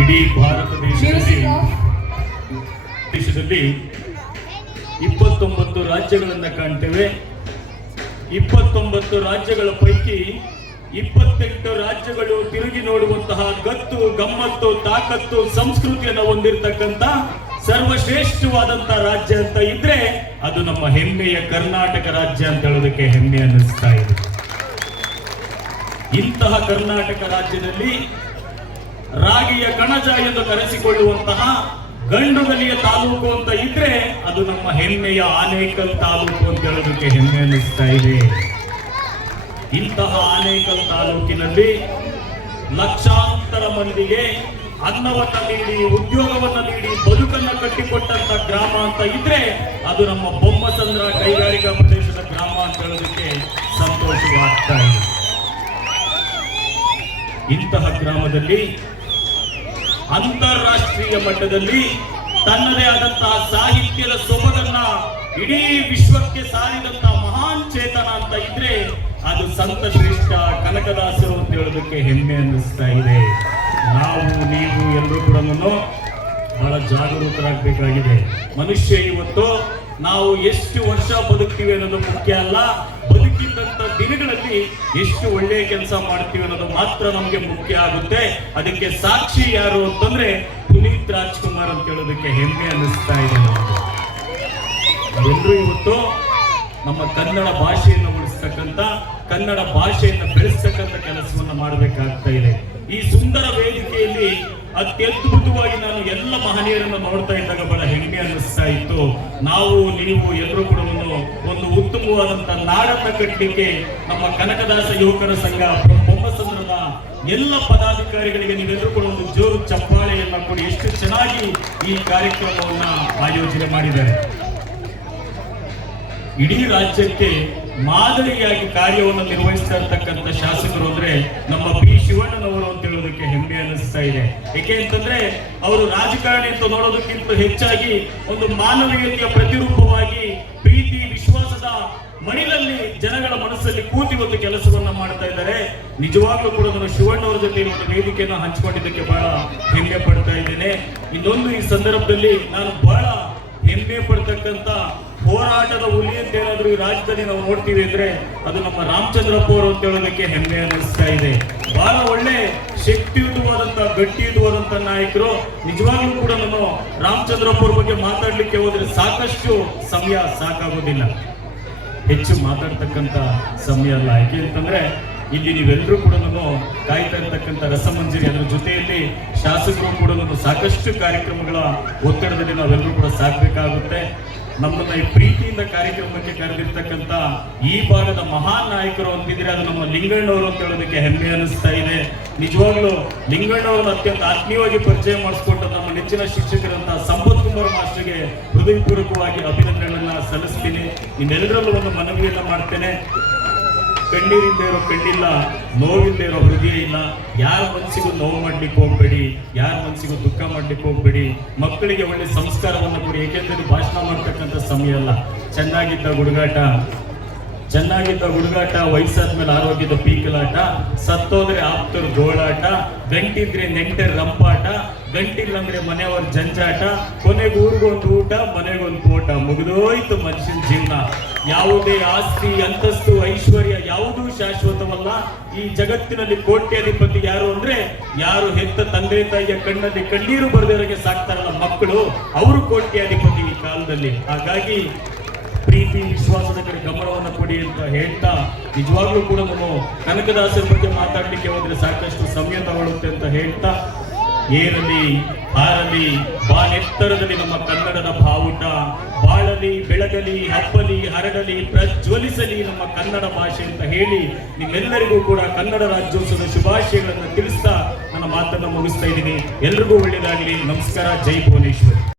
ಇಡೀ ಭಾರತ ದೇಶದಲ್ಲಿ 29 ರಾಜ್ಯಗಳನ್ನು ಕಾಣ್ತೇವೆ. 29 ರಾಜ್ಯಗಳ ಪೈಕಿ 28 ರಾಜ್ಯಗಳು ತಿರುಗಿ ನೋಡುವಂತಹ ಗತ್ತು, ಗಮ್ಮತ್ತು, ತಾಕತ್ತು, ಸಂಸ್ಕೃತಿಯನ್ನು ಹೊಂದಿರತಕ್ಕಂತ ಸರ್ವಶ್ರೇಷ್ಠವಾದಂತಹ ರಾಜ್ಯ ಅಂತ ಇದ್ರೆ ಅದು ನಮ್ಮ ಹೆಮ್ಮೆಯ ಕರ್ನಾಟಕ ರಾಜ್ಯ ಅಂತ ಹೇಳೋದಕ್ಕೆ ಹೆಮ್ಮೆ ಅನ್ನಿಸ್ತಾ ಇದೆ. ಇಂತಹ ಕರ್ನಾಟಕ ರಾಜ್ಯದಲ್ಲಿ ರಾಗಿಯ ಕಣಜ ಎಂದು ಕರೆಸಿಕೊಳ್ಳುವಂತಹ ಗಂಡುಗಲಿಯ ತಾಲೂಕು ಅಂತ ಇದ್ರೆ ಅದು ನಮ್ಮ ಹೆಮ್ಮೆಯ ಆನೇಕಲ್ ತಾಲೂಕು ಅಂತ ಹೇಳೋದಕ್ಕೆ ಹೆಮ್ಮೆ ಅನ್ನಿಸ್ತಾ ಇದೆ. ಇಂತಹ ಆನೇಕಲ್ ತಾಲೂಕಿನಲ್ಲಿ ಲಕ್ಷಾಂತರ ಮಂದಿಗೆ ಅನ್ನವನ್ನ ನೀಡಿ, ಉದ್ಯೋಗವನ್ನ ನೀಡಿ, ಬದುಕನ್ನ ಕಟ್ಟಿಕೊಟ್ಟಂತ ಗ್ರಾಮ ಅಂತ ಇದ್ರೆ ಅದು ನಮ್ಮ ಬೊಮ್ಮಸಂದ್ರ ಕೈಗಾರಿಕಾ ಪ್ರದೇಶದ ಗ್ರಾಮ ಅಂತ ಹೇಳೋದಕ್ಕೆ ಸಂತೋಷವಾಗ್ತಾ ಇದೆ. ಇಂತಹ ಗ್ರಾಮದಲ್ಲಿ ಅಂತಾರಾಷ್ಟ್ರೀಯ ಮಟ್ಟದಲ್ಲಿ ತನ್ನದೇ ಆದಂತಹ ಸಾಹಿತ್ಯದ ಸೊಬಗನ್ನ ಇಡೀ ವಿಶ್ವಕ್ಕೆ ಸಾರಿದಂತಹ ಮಹಾನ್ ಚೇತನ ಅಂತ ಇದ್ರೆ ಅದು ಸಂತ ಶ್ರೇಷ್ಠ ಕನಕದಾಸರು ಅಂತ ಹೇಳೋದಕ್ಕೆ ಹೆಮ್ಮೆ ಅನ್ನಿಸ್ತಾ ಇದೆ. ನಾವು ನೀವು ಎಲ್ಲರೂ ಕೂಡ ಬಹಳ ಜಾಗರೂಕರಾಗಬೇಕಾಗಿದೆ. ಮನುಷ್ಯ ಇವತ್ತು ನಾವು ಎಷ್ಟು ವರ್ಷ ಬದುಕ್ತೀವಿ ಅನ್ನೋದು ಮುಖ್ಯ ಅಲ್ಲ, ಬದುಕಿದ್ದಂತ ದಿನಗಳಲ್ಲಿ ಎಷ್ಟು ಒಳ್ಳೆಯ ಕೆಲಸ ಮಾಡ್ತೀವಿ ಅನ್ನೋದು ಮಾತ್ರ ನಮ್ಗೆ ಮುಖ್ಯ ಆಗುತ್ತೆ. ಅದಕ್ಕೆ ಸಾಕ್ಷಿ ಯಾರು ಅಂತಂದ್ರೆ ಪುನೀತ್ ರಾಜ್ಕುಮಾರ್ ಅಂತ ಹೇಳೋದಕ್ಕೆ ಹೆಮ್ಮೆ ಅನ್ನಿಸ್ತಾ ಇದೆ. ಎಲ್ಲರೂ ಇವತ್ತು ನಮ್ಮ ಕನ್ನಡ ಭಾಷೆಯನ್ನು ಉಳಿಸ್ತಕ್ಕಂಥ, ಕನ್ನಡ ಭಾಷೆಯನ್ನು ಬೆಳೆಸ್ತಕ್ಕಂಥ ಕೆಲಸವನ್ನು ಮಾಡಬೇಕಾಗ್ತಾ ಇದೆ. ಈ ಸುಂದರ ವೇದಿಕೆಯಲ್ಲಿ ಅತ್ಯದ್ಭುತವಾಗಿ ನಾನು ಎಲ್ಲ ಮಹನೀಯರನ್ನು ನೋಡ್ತಾ ಇದ್ದಾಗ ಬಹಳ ಹೆಮ್ಮೆ ಅನ್ನಿಸ್ತಾ ಇತ್ತು. ನಾವು ನೀವು ಎಲ್ಲರೂ ಕೂಡ ಒಂದು ಉತ್ತಮವಾದಂತ ನಾಡನ್ನ ಕಟ್ಟಲಿಕ್ಕೆ ನಮ್ಮ ಕನಕದಾಸ ಯುವಕರ ಸಂಘ ಬೊಮ್ಮಸಂದ್ರದ ಎಲ್ಲ ಪದಾಧಿಕಾರಿಗಳಿಗೆ ನೀವೆಲ್ಲರೂ ಕೂಡ ಒಂದು ಜೋರು ಚಪ್ಪಾಳೆಯನ್ನ ಕೊಡಿ. ಎಷ್ಟು ಚೆನ್ನಾಗಿ ಈ ಕಾರ್ಯಕ್ರಮವನ್ನ ಆಯೋಜನೆ ಮಾಡಿದ್ದಾರೆ. ಇಡೀ ರಾಜ್ಯಕ್ಕೆ ಮಾದರಿಯಾಗಿ ಕಾರ್ಯವನ್ನು ನಿರ್ವಹಿಸ್ತಾ ಇರ್ತಕ್ಕಂಥ ಶಾಸಕರು ಅಂದ್ರೆ ನಮ್ಮ ಬಿ ಶಿವಣ್ಣನವರು ಅಂತ ಹೇಳೋದಕ್ಕೆ ಹೆಮ್ಮೆ ಅನ್ನಿಸ್ತಾ ಇದೆ. ಏಕೆ ಅಂತಂದ್ರೆ ಅವರು ರಾಜಕಾರಣಿ ಅಂತ ನೋಡೋದಕ್ಕಿಂತ ಹೆಚ್ಚಾಗಿ ಒಂದು ಮಾನವೀಯತೆಯ ಪ್ರತಿರೂಪವಾಗಿ ಪ್ರೀತಿ, ವಿಶ್ವಾಸದ ಮಡಿಲಲ್ಲಿ ಜನಗಳ ಮನಸ್ಸಲ್ಲಿ ಕೂತಿ ಒಂದು ಕೆಲಸವನ್ನ ಮಾಡ್ತಾ ಇದ್ದಾರೆ. ನಿಜವಾಗ್ಲೂ ಕೂಡ ನಾನು ಶಿವಣ್ಣವರ ಜೊತೆ ಒಂದು ವೇದಿಕೆಯನ್ನು ಹಂಚಿಕೊಂಡಿದ್ದಕ್ಕೆ ಬಹಳ ಹೆಮ್ಮೆ ಪಡ್ತಾ ಇದ್ದೇನೆ. ಇನ್ನೊಂದು ಈ ಸಂದರ್ಭದಲ್ಲಿ ನಾನು ಬಹಳ ಹೆಮ್ಮೆ ಪಡ್ತಕ್ಕಂತ ಹೋರಾಟದ ಹುಲಿ ಅಂತ ಏನಾದ್ರು ಈ ರಾಜ್ಯದಲ್ಲಿ ನಾವು ನೋಡ್ತೀವಿ ಅಂದ್ರೆ ಅದು ನಮ್ಮ ರಾಮಚಂದ್ರಪ್ಪ ಅವರು ಅಂತ ಹೇಳೋದಕ್ಕೆ ಹೆಮ್ಮೆ ಅನ್ನಿಸ್ತಾ ಇದೆ. ಬಹಳ ಒಳ್ಳೆ ಶಕ್ತಿಯುತವಾದಂತ, ಗಟ್ಟಿಯುತವಾದಂತ ನಾಯಕರು. ನಿಜವಾಗ್ಲೂ ಕೂಡ ನಾನು ರಾಮಚಂದ್ರಪ್ಪ ಅವ್ರ ಬಗ್ಗೆ ಮಾತಾಡ್ಲಿಕ್ಕೆ ಹೋದ್ರೆ ಸಾಕಷ್ಟು ಸಮಯ ಸಾಕಾಗೋದಿಲ್ಲ, ಹೆಚ್ಚು ಮಾತಾಡ್ತಕ್ಕಂತ ಸಮಯ ಅಲ್ಲ. ಯಾಕೆ ಅಂತಂದ್ರೆ ಇಲ್ಲಿ ನೀವೆಲ್ಲರೂ ಕೂಡ ಕಾಯ್ತಾ ಇರ್ತಕ್ಕಂಥ ರಸಮಂಜರಿ, ಅದರ ಜೊತೆಯಲ್ಲಿ ಶಾಸಕರು ಕೂಡ ಸಾಕಷ್ಟು ಕಾರ್ಯಕ್ರಮಗಳ ಒತ್ತಡದಲ್ಲಿ ನಾವೆಲ್ಲರೂ ಕೂಡ ಸಾಗಬೇಕಾಗುತ್ತೆ. ನಮ್ಮನ್ನ ಈ ಪ್ರೀತಿಯಿಂದ ಕಾರ್ಯಕ್ರಮಕ್ಕೆ ಕರೆದಿರ್ತಕ್ಕಂಥ ಈ ಭಾಗದ ಮಹಾನ್ ನಾಯಕರು ಅಂತಿದ್ರೆ ಅದು ನಮ್ಮ ಲಿಂಗಣ್ಣವರು ಅಂತ ಹೇಳೋದಕ್ಕೆ ಹೆಮ್ಮೆ ಅನ್ನಿಸ್ತಾ ಇದೆ. ನಿಜವಾಗ್ಲೂ ಲಿಂಗಣ್ಣವ್ರನ್ನ ಅತ್ಯಂತ ಆತ್ಮೀಯವಾಗಿ ಪರಿಚಯ ಮಾಡಿಸ್ಕೊಟ್ಟು ನಮ್ಮ ನೆಚ್ಚಿನ ಶಿಕ್ಷಕರಂತ ಸಂಪತ್ ಕುಮಾರ್ ಮಾಸ್ಟರ್ಗೆ ಹೃದಯಪೂರ್ವಕವಾಗಿ ಅಭಿನಂದನೆಗಳನ್ನ ಸಲ್ಲಿಸ್ತೀನಿ. ಇನ್ನೆಲ್ಲರಲ್ಲೂ ಒಂದು ಮನವಿಯನ್ನ ಮಾಡ್ತೇನೆ. ಕಣ್ಣೀರಿಂದ ಇರೋ ಕಣ್ಣಿಲ್ಲ, ನೋವಿಂದ ಇರೋ ಹೃದಯ ಇಲ್ಲ. ಯಾರ ಮನಸ್ಸಿಗೂ ನೋವು ಮಾಡ್ಲಿಕ್ಕೆ ಹೋಗ್ಬೇಡಿ, ಯಾರ ಮನಸ್ಸಿಗೂ ದುಃಖ ಮಾಡ್ಲಿಕ್ಕೆ ಹೋಗ್ಬೇಡಿ. ಮಕ್ಕಳಿಗೆ ಒಳ್ಳೆ ಸಂಸ್ಕಾರವನ್ನು ಕೊಡಿ. ಏಕೆಂದ್ರೆ ಭಾಷಣ ಮಾಡ್ತಕ್ಕಂಥ ಸಮಯ ಅಲ್ಲ. ಚೆನ್ನಾಗಿದ್ದ ಹುಡುಗಾಟ, ವಯಸ್ಸಾದ್ಮೇಲೆ ಆರೋಗ್ಯದ ಪೀಕಲಾಟ, ಸತ್ತೋದ್ರೆ ಆಪ್ತರು ಗೋಳಾಟ, ಗಂಟಿದ್ರೆ ನೆಂಟರ ರಂಪಾಟ, ಗಂಟಿಲ್ಲ ಅಂದ್ರೆ ಮನೆಯವರ ಜಂಜಾಟ, ಕೊನೆಗೆ ಊರಿಗೊಂದು ಊಟ, ಮನೆಗೊಂದು ಪೋಟ, ಮುಗಿದೋಯ್ತು ಮನುಷ್ಯನ ಜೀವನ. ಯಾವುದೇ ಆಸ್ತಿ, ಅಂತಸ್ತು, ಐಶ್ವರ್ಯ ಯಾವುದೂ ಶಾಶ್ವತವಲ್ಲ. ಈ ಜಗತ್ತಿನಲ್ಲಿ ಕೋಟ್ಯಾಧಿಪತಿ ಯಾರು ಅಂದ್ರೆ ಯಾರು ಹೆತ್ತ ತಂದೆ ತಾಯಿಯ ಕಣ್ಣಲ್ಲಿ ಕಣ್ಣೀರು ಬರೆದವರಿಗೆ ಸಾಕ್ತಾರಲ್ಲ ಮಕ್ಕಳು, ಅವರು ಕೋಟ್ಯಾಧಿಪತಿ ಈ ಕಾಲದಲ್ಲಿ. ಹಾಗಾಗಿ ಪ್ರೀತಿ, ವಿಶ್ವಾಸದ ಕಡೆ ಗಮನವನ್ನು ಕೊಡಿ ಅಂತ ಹೇಳ್ತಾ, ನಿಜವಾಗ್ಲೂ ಕೂಡ ನಾವು ಕನಕದಾಸರ ಬಗ್ಗೆ ಮಾತಾಡ್ಲಿಕ್ಕೆ ಹೋದ್ರೆ ಸಾಕಷ್ಟು ಸಮಯ ತಗೊಳ್ಳುತ್ತೆ ಅಂತ ಹೇಳ್ತಾ, ಏರಲಿ ಹಾರಲಿ ಬಾನೆತ್ತರದಲ್ಲಿ ನಮ್ಮ ಕನ್ನಡದ ಬಾವುಟ, ಬಾಳಲಿ ಬೆಳಗಲಿ ಹಬ್ಬಲಿ ಹರಡಲಿ ಪ್ರಜ್ವಲಿಸಲಿ ನಮ್ಮ ಕನ್ನಡ ಭಾಷೆ ಅಂತ ಹೇಳಿ ನಿಮ್ಮೆಲ್ಲರಿಗೂ ಕೂಡ ಕನ್ನಡ ರಾಜ್ಯೋತ್ಸವದ ಶುಭಾಶಯಗಳನ್ನು ತಿಳಿಸ್ತಾ ನನ್ನ ಮಾತನ್ನು ಮುಗಿಸ್ತಾ ಇದ್ದೀನಿ. ಎಲ್ರಿಗೂ ಒಳ್ಳೆಯದಾಗಲಿ. ನಮಸ್ಕಾರ. ಜೈ ಭುವನೇಶ್ವರಿ.